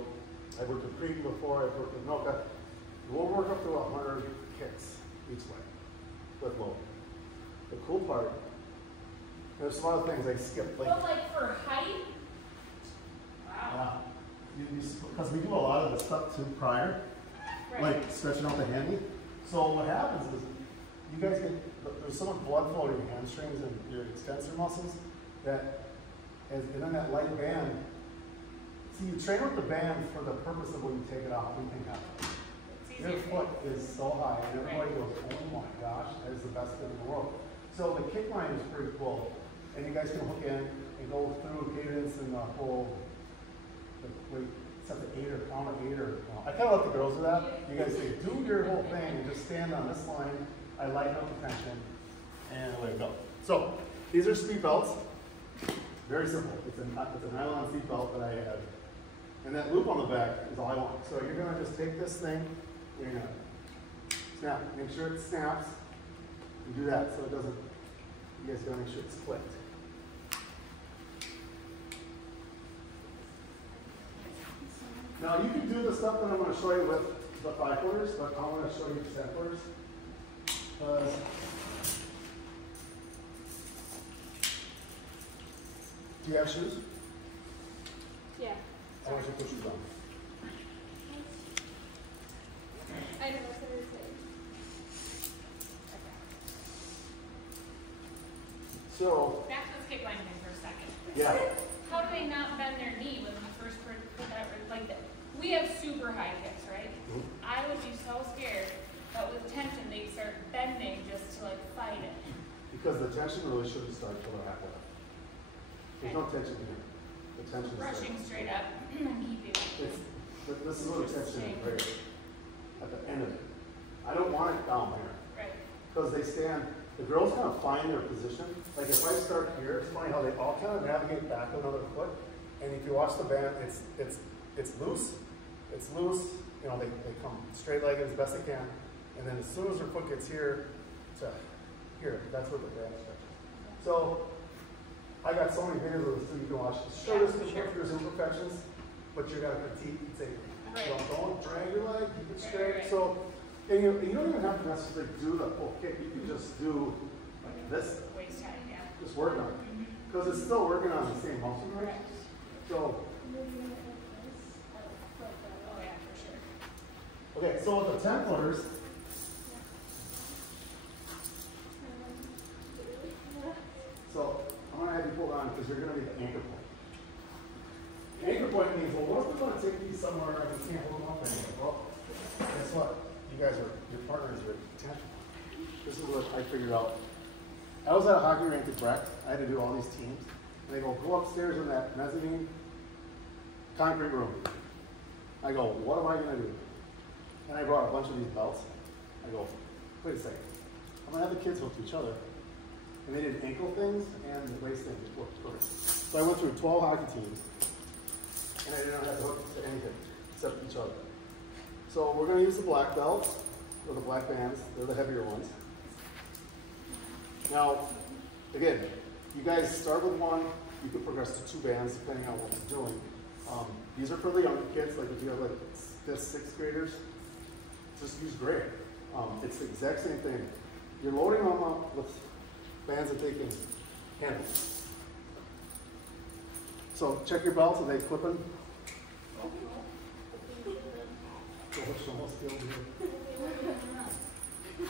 I've worked with Creek before, I've worked with Noka. We'll work up to 100 kicks each way with load. The cool part, there's some other things I skipped, But like for height? Wow. Because we do a lot of the stuff too prior, Right. like stretching out the hammy. So what happens is you guys get, there's so much blood flow to your hamstrings and your extensor muscles that, and then that light band, see you train with the band for the purpose of when you take it off, what do you think happens? Your foot is so high and everybody goes, oh my gosh, that is the best thing in the world. So the kick line is pretty cool. And you guys can hook in and go through cadence and the whole, set the 8 or count of 8 or, I kind of let the girls do that. You guys say, do your whole thing and just stand on this line. I lighten up the tension and let it go. So these are speed belts. Very simple. It's a nylon seat belt that I have. And that loop on the back is all I want. So you're gonna just take this thing, you're gonna snap, make sure it snaps, and do that so it doesn't, you guys gotta make sure it's clicked. Now you can do the stuff that I'm going to show you with the 5-footers, but I want to show you the 10-footers. Do you have shoes? Yeah. I want you to put shoes on. I don't know what it is. So, Back to the kick line thing for a second. yeah. How do they not bend their knee when we first put that, like that? We have super high kicks, right? I would be so scared that with tension they'd start bending just to like fight it. Because the tension really shouldn't start till they're halfway up. There's no tension here. The tension is Rushing straight up and keeping it. this is where the tension is right here, at the end of it. I don't want it down there. Right. Because they stand, the girls kind of find their position. Like if I start here, it's funny how they all kind of navigate back another foot. And if you watch the band, it's loose. It's loose. You know, they come straight legged as best they can. And then as soon as their foot gets here to here, that's where the band stretches. So I got so many videos of this too you can watch. Show this to there's imperfections, but you're gonna critique and say, don't drag your leg, keep it straight. Right. So and you don't even have to necessarily do the full kick. You can just do like this. Waist time, yeah. Just work on it. Because it's still working on the same muscle group. Correct. So, Oh yeah, for sure. okay, so with the 10-footers, so I'm going to have you pull on because you're going to be the anchor point. The anchor point means, well, what if we're going to take these somewhere and we can't hold them up anymore? Well, guess what? You guys are, your partners are attention. This is what I figured out. I was at a hockey rink at Breck. I had to do all these teams. And they go upstairs in that mezzanine concrete room. I go, what am I gonna do? And I brought a bunch of these belts. I go, wait a second. I'm gonna have the kids hook to each other. And they did ankle things and the waist things. It worked perfect. So I went through 12 hockey teams, and I didn't have to hook to anything except each other. So we're gonna use the black belts, or the black bands. They're the heavier ones. Now, again, you guys start with one. You can progress to 2 bands depending on what you're doing. These are for the younger kids, like if you have like 5th, 6th graders, just use gray. It's the exact same thing. You're loading them up with bands that they can handle. So check your belts, are they clipping?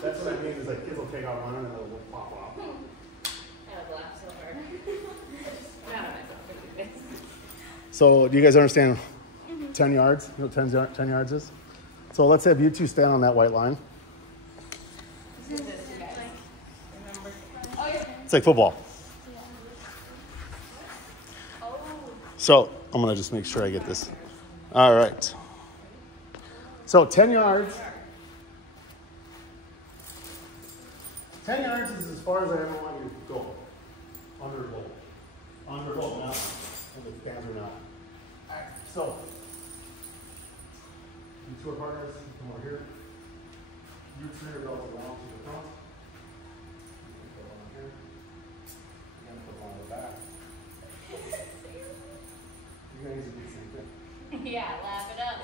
That's what I mean, is like kids will take out running and they'll pop off. I would laugh so hard. Not on myself. So do you guys understand 10 yards? You know what 10 yards is? So let's have you two stand on that white line. This is this, you guys. Remember? Oh, yeah. It's like football. So I'm gonna just make sure I get this. All right. So 10 yards. 10 yards is as far as I ever want you to go. Under a goal. Under a goal now. And the bands are now. All right, so you two are partners, come over here. You three are belts along to the front. You put one here. And put one on the back. You guys do the same thing. Yeah, laugh it up.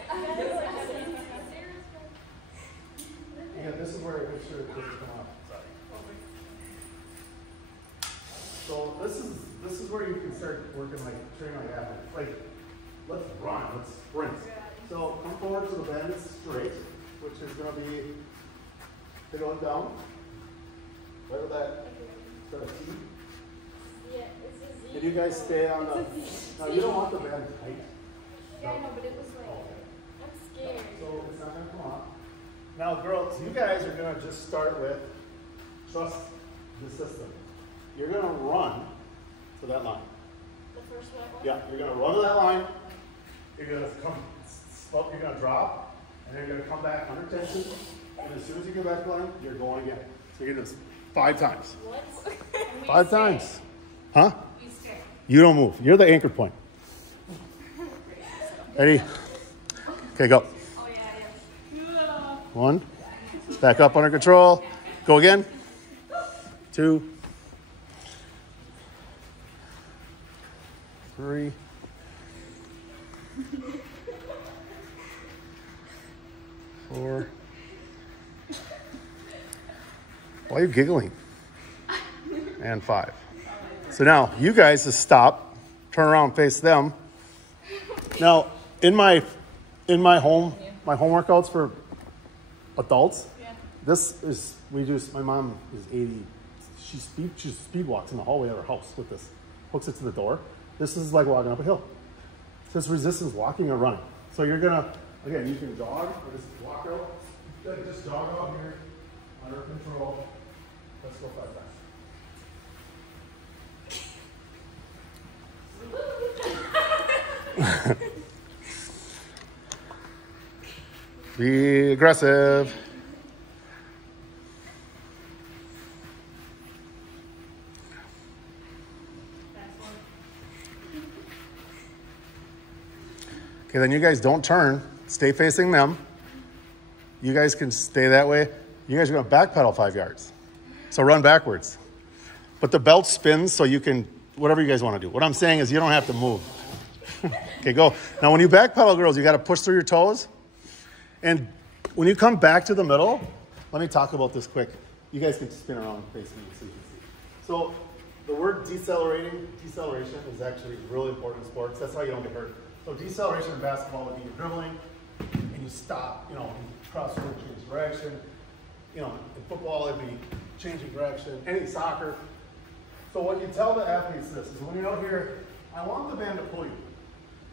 Yeah, this is where I make sure it doesn't come out. So this is where you can start working like training like athletes. Like, let's run, let's sprint. So come forward to the bend straight, which is going to be going down. Right with that. Is that a T? Yeah, it's a Z. And you guys stay on the. Now you don't want the bend tight. Yeah, I know, but it was like, Oh, okay. I'm scared. So it's not going to come off. Now, girls, you guys are going to just start with trust the system. You're going to run to that line. The first one? Yeah, you're going to run to that line. You're going to come slow. You're going to drop, and then you're going to come back under tension. And as soon as you get back to the line, you're going again. So you're going to do this 5 times. What? 5 times. Huh? We stay. You don't move. You're the anchor point. Ready? Okay, go. Oh, yeah. 1. Back up under control. Go again. 2. 3. 4. Why are you giggling? And 5. So now you guys just stop, turn around, face them. Now in my home workouts for adults, this is my mom is 80. She speed walks in the hallway of her house with this, hooks it to the door. This is like walking up a hill. This resistance walking or running. So you're gonna, again, you can jog or just walk out. Just jog out here, under control. Let's go 5 times. Be aggressive. Okay, then you guys don't turn. Stay facing them. You guys can stay that way. You guys are going to backpedal 5 yards. So run backwards. But the belt spins so you can, whatever you guys want to do. What I'm saying is you don't have to move. Okay, go. Now when you backpedal, girls, you got to push through your toes. And when you come back to the middle, let me talk about this quick. You guys can spin around and face me so you can see. So the word deceleration is actually really important in sports. That's how you don't get hurt. So deceleration in basketball would be you're dribbling and you stop, you cross over, change direction. In football it'd be changing direction, any soccer. So what you tell the athletes this is when you're out here, I want the band to pull you,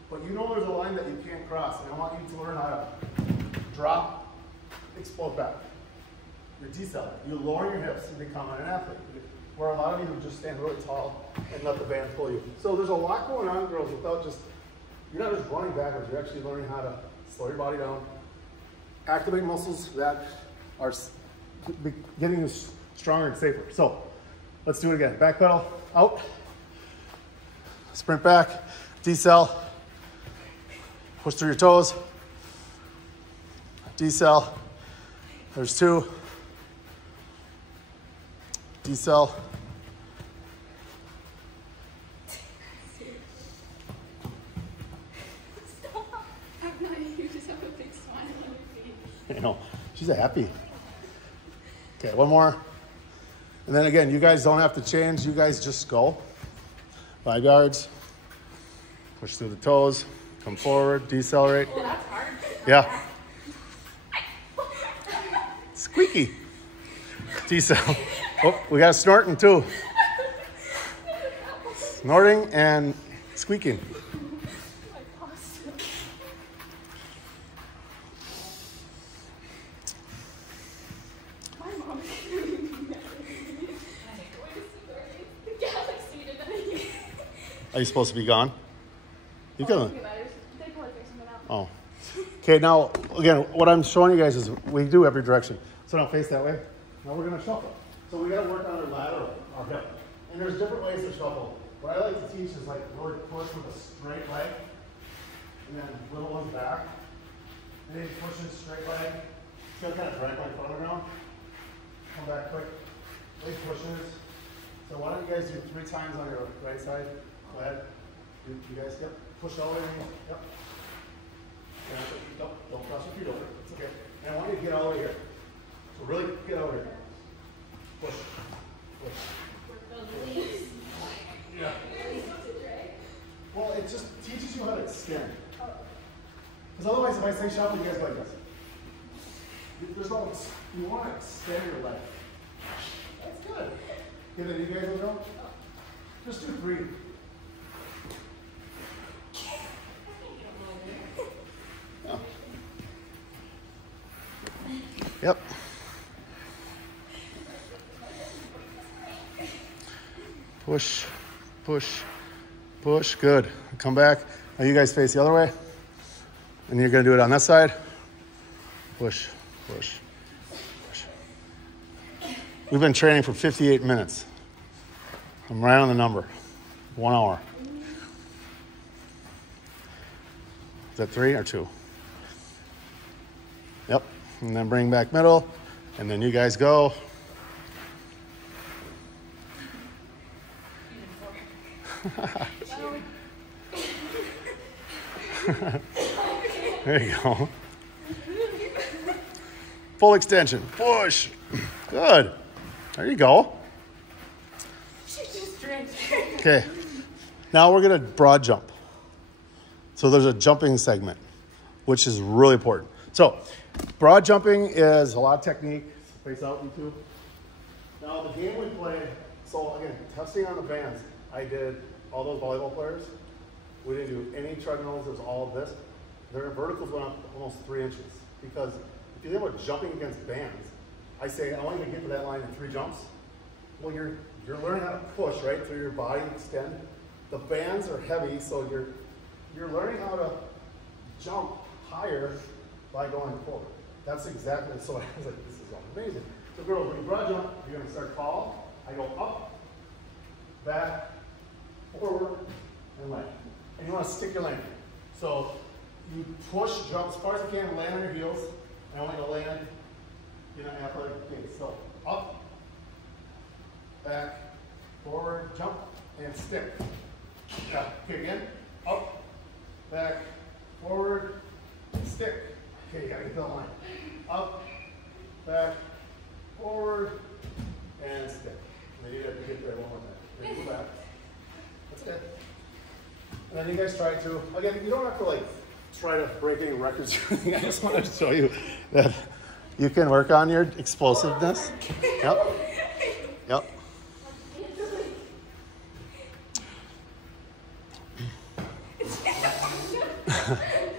but you know there's a line that you can't cross, and I want you to learn how to drop, explode back. You're decelerating. You lower your hips and become an athlete. Where a lot of you would just stand really tall and let the band pull you. So there's a lot going on, girls, without just, you're not just running backwards, you're actually learning how to slow your body down. Activate muscles that are getting you stronger and safer. So let's do it again. Back pedal, out. Sprint back, decel. Push through your toes. Decel. There's 2. Decel. Stop. I'm not, you just have a big smile on your face. I know, she's happy. Okay, one more. And then again, you guys don't have to change. You guys just go. 5 yards. Push through the toes. Come forward. Decelerate. Oh, that's hard. Yeah. Squeaky. Decel. Oh, we got snorting too. Snorting and squeaking. My mom Are you supposed to be gone? You can. They probably fix something out. Oh. Okay, now, again, what I'm showing you guys is we do every direction. So now face that way. Now we're going to shuffle. So we got to work on our lateral, our hip. And there's different ways to shuffle. What I like to teach is like really push with a straight leg. And then little ones back. And then push in straight leg. Still kind of drag my foot on the ground. Come back quick. Big pushes. So why don't you guys do 3 times on your right side? Go ahead. You guys, yep. Push all the way. Yep. Don't cross your feet over. It's okay. And I want you to get all the way here. So really get over here. Push. Push. Yeah. Well, it just teaches you how to extend. Because otherwise, if I say shuffle, you guys go like this. There's no, you want to extend your leg. That's good. Okay, then you guys will go. Just do 3. Yeah. Yep. Push, push, push. Good. Come back. Now you guys face the other way. And you're going to do it on this side. Push, push, push. We've been training for 58 minutes. I'm right on the number. 1 hour. Is that 3 or 2? Yep. And then bring back middle. And then you guys go. There you go. Full extension. Push. Good. There you go. Okay. Now we're going to broad jump. So there's a jumping segment, which is really important. So broad jumping is a lot of technique. Face out, you two. Now the game we played, so again, testing on the bands, I did all those volleyball players. We didn't do any treadmills, it was all of this. Their verticals went up almost 3 inches. Because if you think about jumping against bands, I say, I want you to get to that line in 3 jumps. Well, you're learning how to push, right, through your body, extend. The bands are heavy, so you're learning how to jump higher by going forward. That's exactly, so I was like, this is amazing. So girls, when you broad jump, you're gonna start tall. I go up, back, forward, and land. And you wanna stick your landing. So you push, jump as far as you can, land on your heels. And I want you to land in an athletic pace. So up, back, forward, jump, and stick. Yeah. Okay, again. Up, back, forward, stick. Okay, you gotta get that line. Up, back, forward, and stick. And then you have to get there one more time. Then you go back. That's good. And then you guys try to, again, you don't have to like try to break any records or anything. I just wanted to show you that you can work on your explosiveness. Yep. Yep.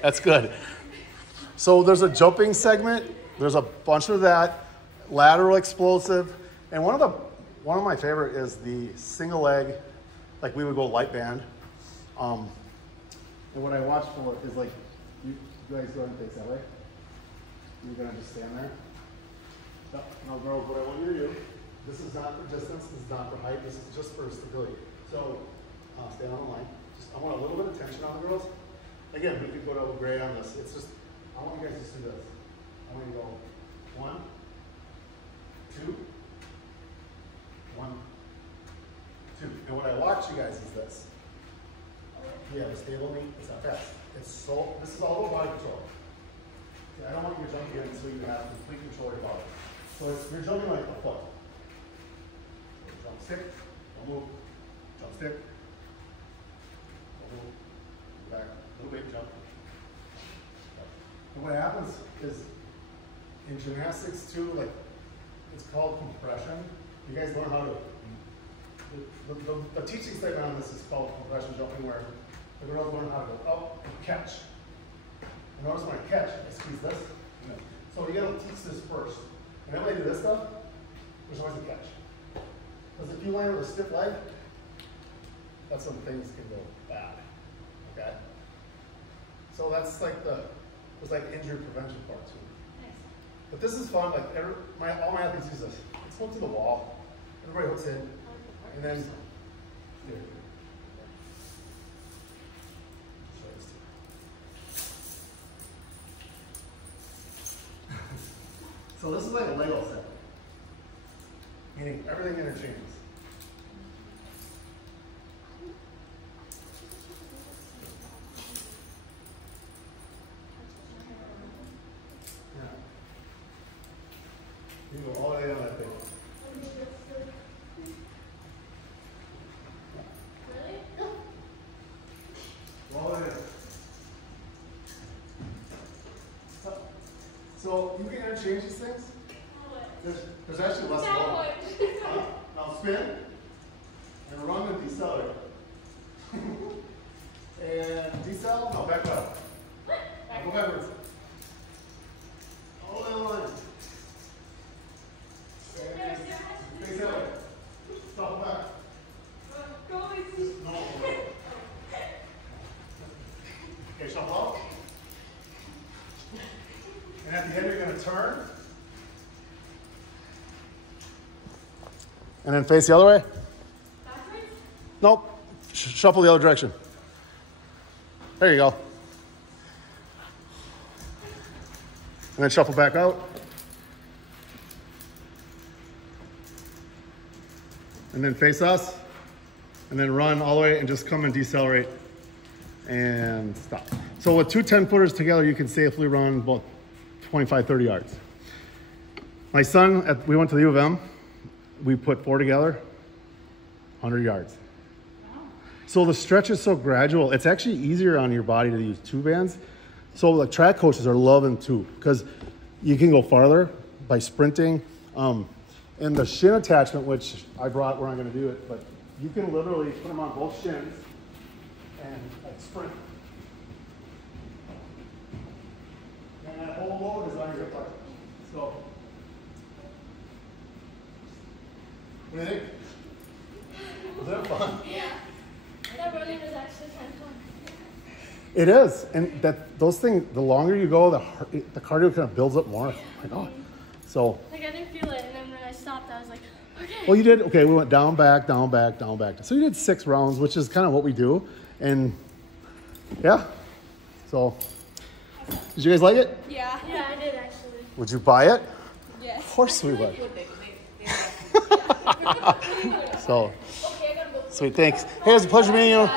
That's good. So there's a jumping segment. There's a bunch of that. Lateral explosive. And one of my favorite is the single leg, like we would go light band. And what I watch for is like You guys go ahead and face that way. You're gonna just stand there. No, girls, what I want you to do, this is not for distance, this is not for height, this is just for stability. So, stand on the line. I want a little bit of tension on the girls. Again, we could go to gray on this. It's just, I want you guys to just do this. I want you to go 1, 2, 1, 2. And what I watch you guys is this. You have a stable knee, it's not fast. It's so, this is all about body control. Okay, I don't want you to jump in until you have complete control of your body. So you're jumping like a foot. So jump stick, don't move. Jump stick. Back a little bit, jump. And what happens is in gymnastics too, like it's called compression. You guys learn how to. The teaching statement on this is called compression jumping, where the girls learn how to go up and catch. And notice when I catch, I squeeze this. So you gotta teach this first. And then when I do this stuff, there's always a catch. Because if you land with a stiff leg, that's when things can go bad. Okay? So that's like it's like injury prevention part too. Nice. But this is fun, like all my athletes use this. Let's hook to the wall. Everybody hooks in. And then here. So this is like a Lego set. Meaning everything interchanges. You go all the way on that thing. Really? Yeah. Go all the way down. So you can interchange these things. There's actually less load. Now spin and run and decelerate. And decel, no, back up. Go backwards. All the way on the line. Face that way. Stop back. No. Okay, shuffle out. And at the end, you're going to turn. And then face the other way. Backwards? Nope. Shuffle the other direction. There you go. And then shuffle back out. And then face us. And then run all the way and just come and decelerate. And stop. So with two 10-footers together, you can safely run about 25, 30 yards. My son, we went to the U of M. We put 4 together, 100 yards. Wow. So the stretch is so gradual. It's actually easier on your body to use 2 bands. So the track coaches are loving 2 because you can go farther by sprinting. And the shin attachment, which I brought, we're not going to do it, but you can literally put them on both shins and like sprint. And that whole load is on your hip part. So, what do you think? Was that fun? Yeah. That running was actually kind of fun. It is, and those things. The longer you go, the cardio kind of builds up more. Like, oh, so. Like I didn't feel it, and then when I stopped, I was like, okay. Well, you did. Okay, we went down, back, down, back, down, back. So you did 6 rounds, which is kind of what we do, and yeah. So, did you guys like it? Yeah. Yeah, I did actually. Would you buy it? Yes. Of course we would. So, sweet, thanks. Hey, it was a pleasure meeting you.